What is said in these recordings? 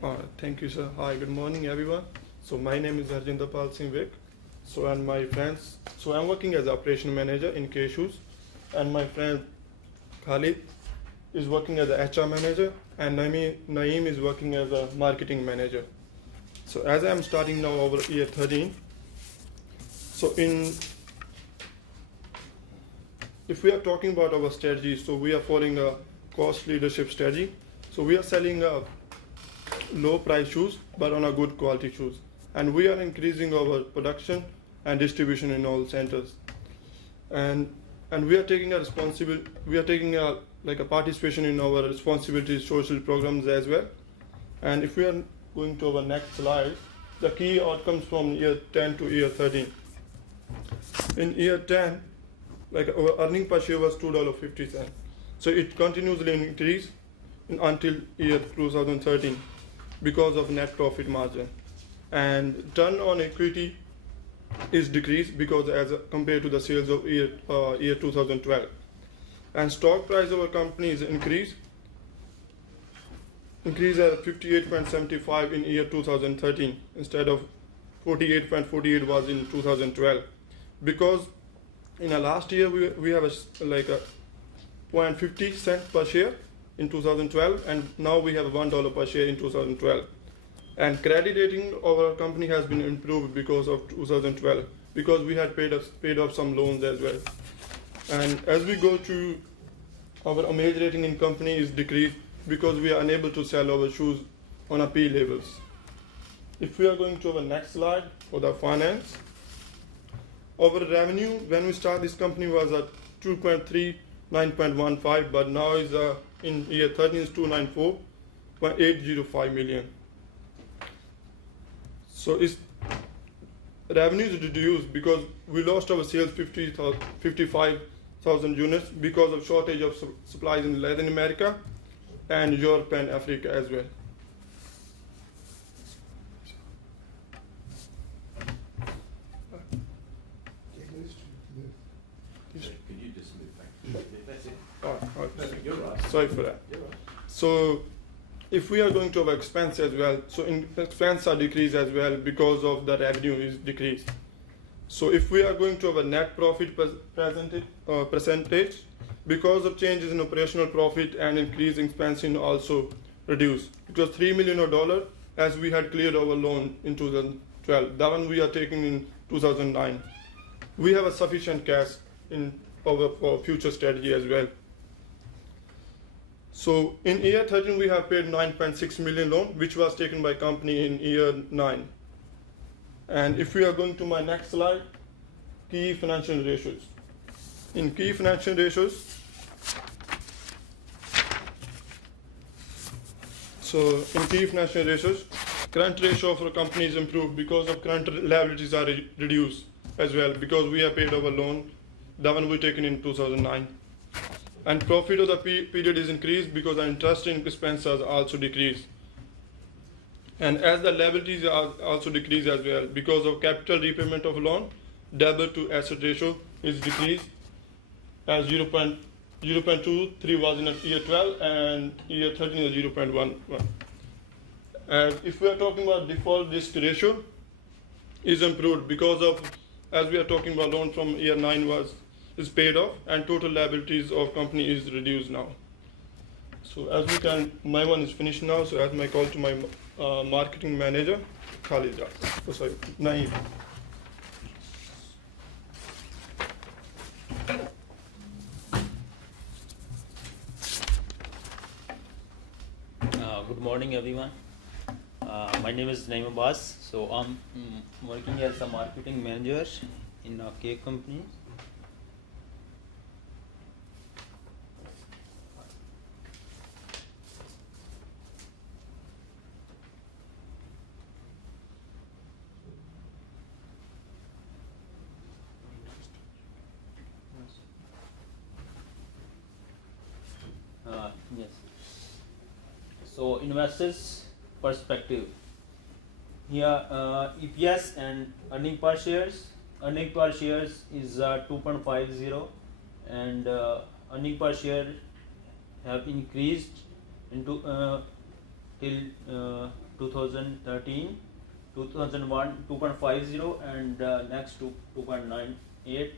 Thank you, sir. Hi, good morning, everyone. So my name is Harjinder Pal Singh Vik. So and my friends. So I'm working as operation manager in K Shoes, and my friend Khalid is working as a HR manager, and Naeem is working as a marketing manager. So as I'm starting now over year 13, so if we are talking about our strategy, so we are following a cost leadership strategy. So we are selling low price shoes but on a good quality shoes, and we are increasing our production and distribution in all centers, and we are taking a participation in our responsibility social programs as well. And if we are going to our next slide, the key outcomes from year 10 to year 13. In year 10, like our earning per share was $2.50, so it continuously increased until year 2013 because of net profit margin, and return on equity is decreased because as compared to the sales of year 2012, and stock price of our company is increased at 58.75 in year 2013 instead of 48.48 was in 2012, because in the last year we have a 0.50 cent per share in 2012, and now we have $1 per share in 2012. And credit rating of our company has been improved because of 2012, because we had paid off some loans as well. And as we go to our image rating in company is decreased because we are unable to sell our shoes on a P levels. If we are going to our next slide for the finance, our revenue when we start this company was at 2.39.15, but now is in year 13 is 294.805 million. So its revenue is reduced because we lost our sales 55,000 units because of shortage of supplies in Latin America and Europe and Africa as well. Can you just move back? That's it. You're right. Sorry for that. You're right. So if we are going to our expense as well, so expense are decreased as well because of the revenue is decreased. So if we are going to our net profit percentage, because of changes in operational profit and increase in expense also reduced. It was $3 million as we had cleared our loan in 2012. That one we are taking in 2009. We have a sufficient cash in our future strategy as well. So in year 13 we have paid 9.6 million loan, which was taken by company in year 9. And if we are going to my next slide, key financial ratios. In key financial ratios, current ratio of our company is improved because of current liabilities are reduced as well, because we have paid our loan, that one we taken in 2009. And profit of the period is increased because our interest and expenses also decreased. And as the liabilities are also decreased as well because of capital repayment of loan, debt to asset ratio is decreased as 0.23 was in year 12 and year 13 is 0.11. And if we are talking about default risk ratio is improved because of, as we are talking about loan from year 9 is paid off and total liabilities of company is reduced now. So as we can, my one is finished now, so as my call to my marketing manager, Khalid. Naeem. Good morning, everyone. My name is Naeem Abbas. So I'm working as a marketing manager in a cake company. Yes. So investors' perspective. Here, EPS and earning per shares. Earning per shares is 2.50, and earning per share have increased into till 2013, 2001 2.50 and next to 2.98.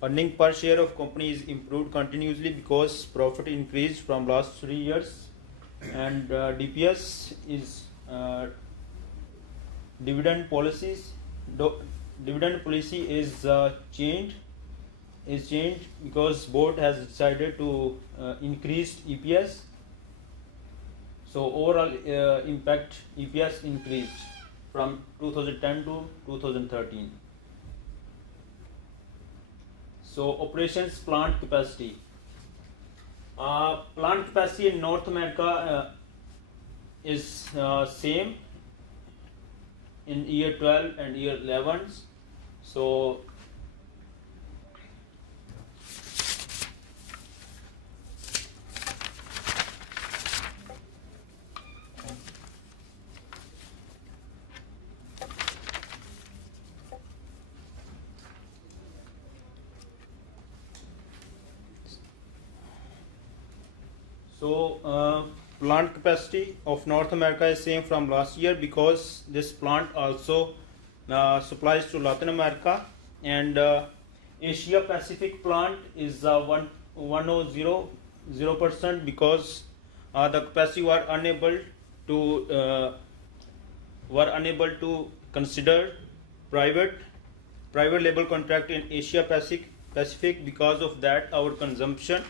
Earning per share of company is improved continuously because profit increased from last 3 years, and DPS is dividend policies. Dividend policy is changed because board has decided to increase EPS. So overall impact EPS increased from 2010 to 2013. So operations plant capacity. Plant capacity in North America is same in year 12 and year 11. So plant capacity of North America is same from last year because this plant also supplies to Latin America, and Asia Pacific plant is 100% because the capacity were unable to consider private label contract in Asia Pacific. Because of that, our consumption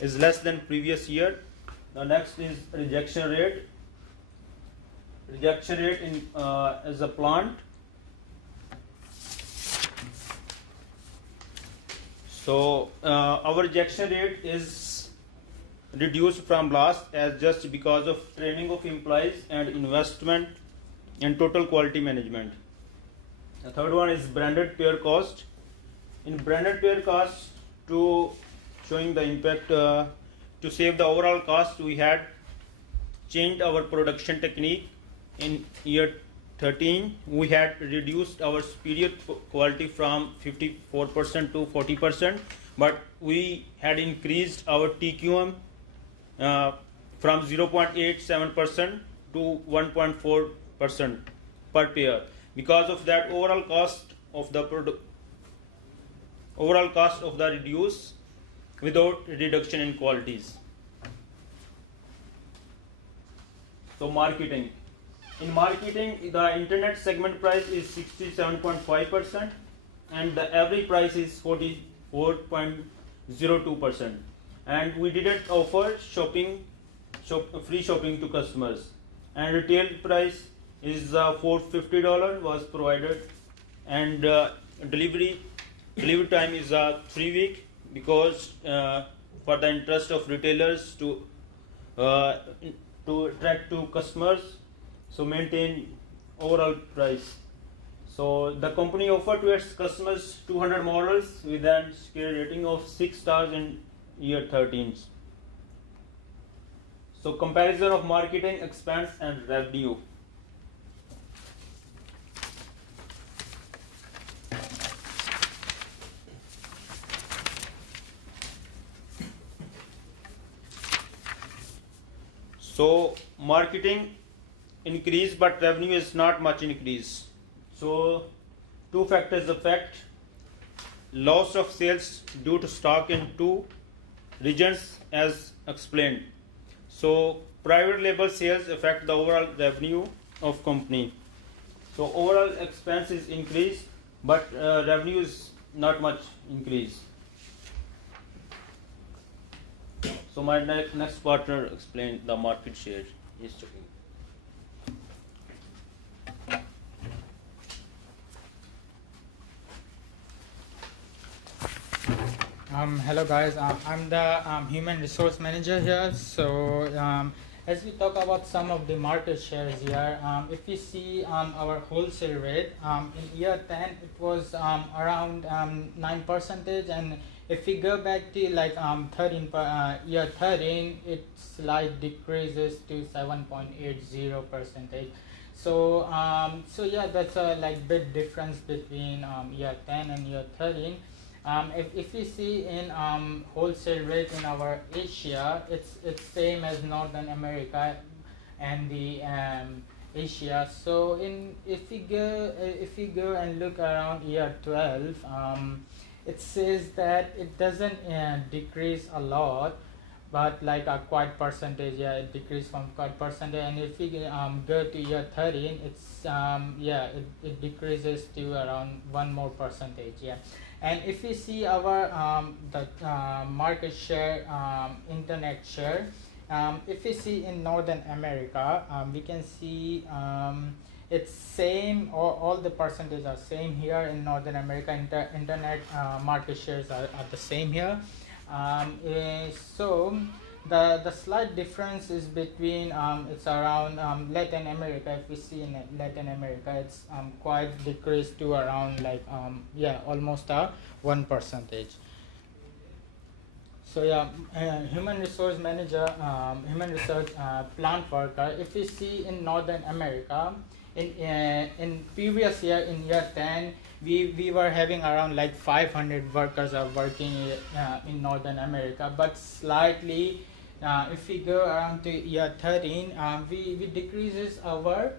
is less than previous year. The next is rejection rate. Rejection rate in as a plant. So our rejection rate is reduced from last as just because of training of employees and investment in total quality management. The third one is branded pair cost. In branded pair cost, to showing the impact, to save the overall cost, we had changed our production technique. In year 13, we had reduced our superior quality from 54% to 40%, but we had increased our TQM from 0.87% to 1.4% per pair. Because of that, overall cost of the reduce without reduction in qualities. So marketing. In marketing, the internet segment price is 67.5% and the average price is 44.02%. And we didn't offer free shopping to customers. And retail price is $450 was provided, and delivery time is 3 weeks because for the interest of retailers to attract to customers, so maintain overall price. So the company offered to its customers 200 models with a scale rating of 6 stars in year 13. So comparison of marketing expense and revenue. So marketing increase, but revenue is not much increase. So two factors affect: loss of sales due to stock in two regions as explained. So private label sales affect the overall revenue of company. So overall expense is increased, but revenue is not much increase. So my next partner explained the market share. He's talking. Hello guys, I'm the human resource manager here. So as we talk about some of the market shares here, if you see our wholesale rate in year 10, it was around 9%, and if we go back to like year 13, it slight decreases to 7.80%. So so yeah, that's a like big difference between year 10 and year 13. If you see in wholesale rate in our Asia, it's same as Northern America and the Asia. So if we go and look around year 12, it says that it doesn't decrease a lot, but like a quite percentage, yeah, it decreased from quite percentage. And if we go to year 13, it's it decreases to around 1 more percentage, yeah. And if we see our the market share, internet share, if we see in Northern America, we can see it's same, all the percentages are same here in Northern America. Internet market shares are the same here. So the slight difference is between it's around Latin America. If we see in Latin America, it's quite decreased to around like almost a 1%. So human resource manager, human resource plant worker. If we see in Northern America, in previous year, in year 10, we were having around like 500 workers are working in Northern America, but slightly if we go around to year 13, we decreases our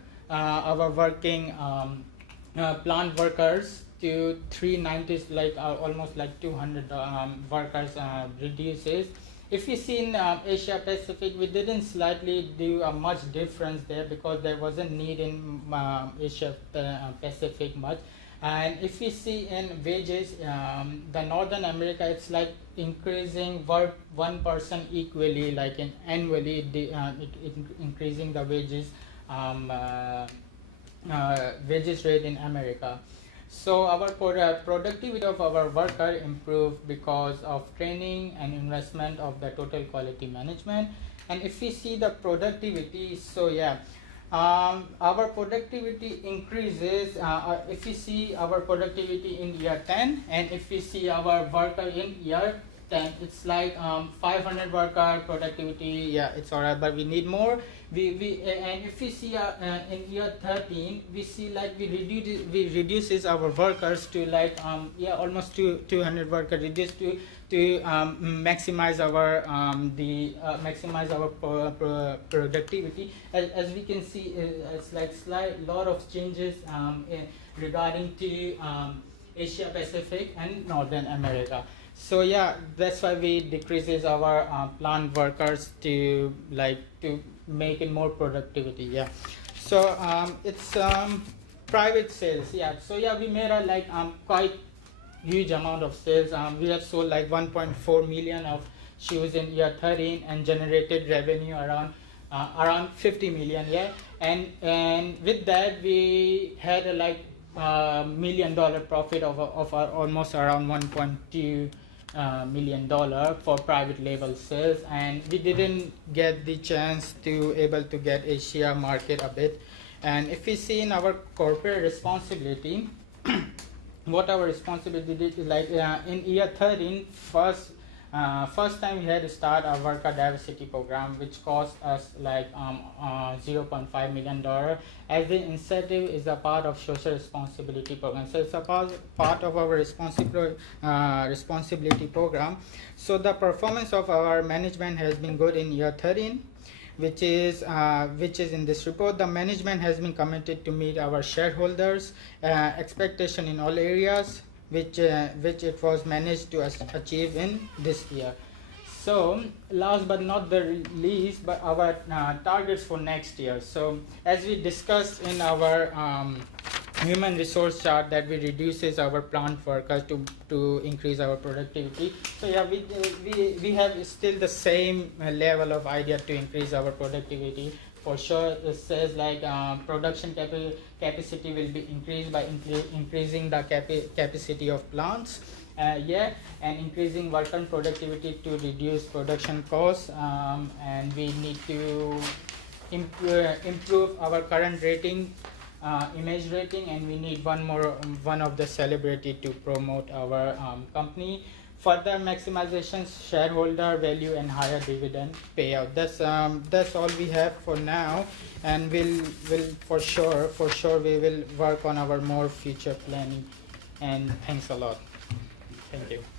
working plant workers to 390, like almost like 200 workers reduces. If we see in Asia Pacific, we didn't slightly do a much difference there because there wasn't need in Asia Pacific much. And if we see in wages, the Northern America, it's like increasing work 1% equally, like in annually increasing the wages wages rate in America. So our productivity of our worker improved because of training and investment of the total quality management. And if we see the productivity, so our productivity increases if we see our productivity in year 10, and if we see our worker in year 10, it's like 500 worker productivity, it's alright, but we need more. And if we see in year 13, we see like we reduces our workers to like almost 200 workers, reduced to maximize our maximize our productivity. As we can see, it's like lot of changes regarding to Asia Pacific and Northern America. So that's why we decreases our plant workers to make it more productivity. So it's private sales. So we made a quite huge amount of sales. We have sold like 1.4 million of shoes in year 13 and generated revenue around 50 million. And with that we had a $1 million profit of almost around 1.2 $1 million for private label sales. And we didn't get the chance to able to get Asia market a bit. And if we see in our corporate responsibility, what our responsibility is like in year 13, first time we had to start our worker diversity program, which cost us like $0.5 million, as the incentive is a part of social responsibility program. So it's a part of our responsibility program. So the performance of our management has been good in year 13, which is in this report. The management has been committed to meet our shareholders expectation in all areas, which it was managed to achieve in this year. So last but not the least, but our targets for next year. So as we discussed in our human resource chart, that we reduces our plant workers to increase our productivity. So we have still the same level of idea to increase our productivity. For sure, it says like production capacity will be increased by increasing the capacity of plants, and increasing worker productivity to reduce production costs, and we need to improve our current rating, image rating, and we need one of the celebrity to promote our company. Further maximization shareholder value and higher dividend payout. That's all we have for now, and we'll for sure we will work on our more future planning. And thanks a lot. Thank you.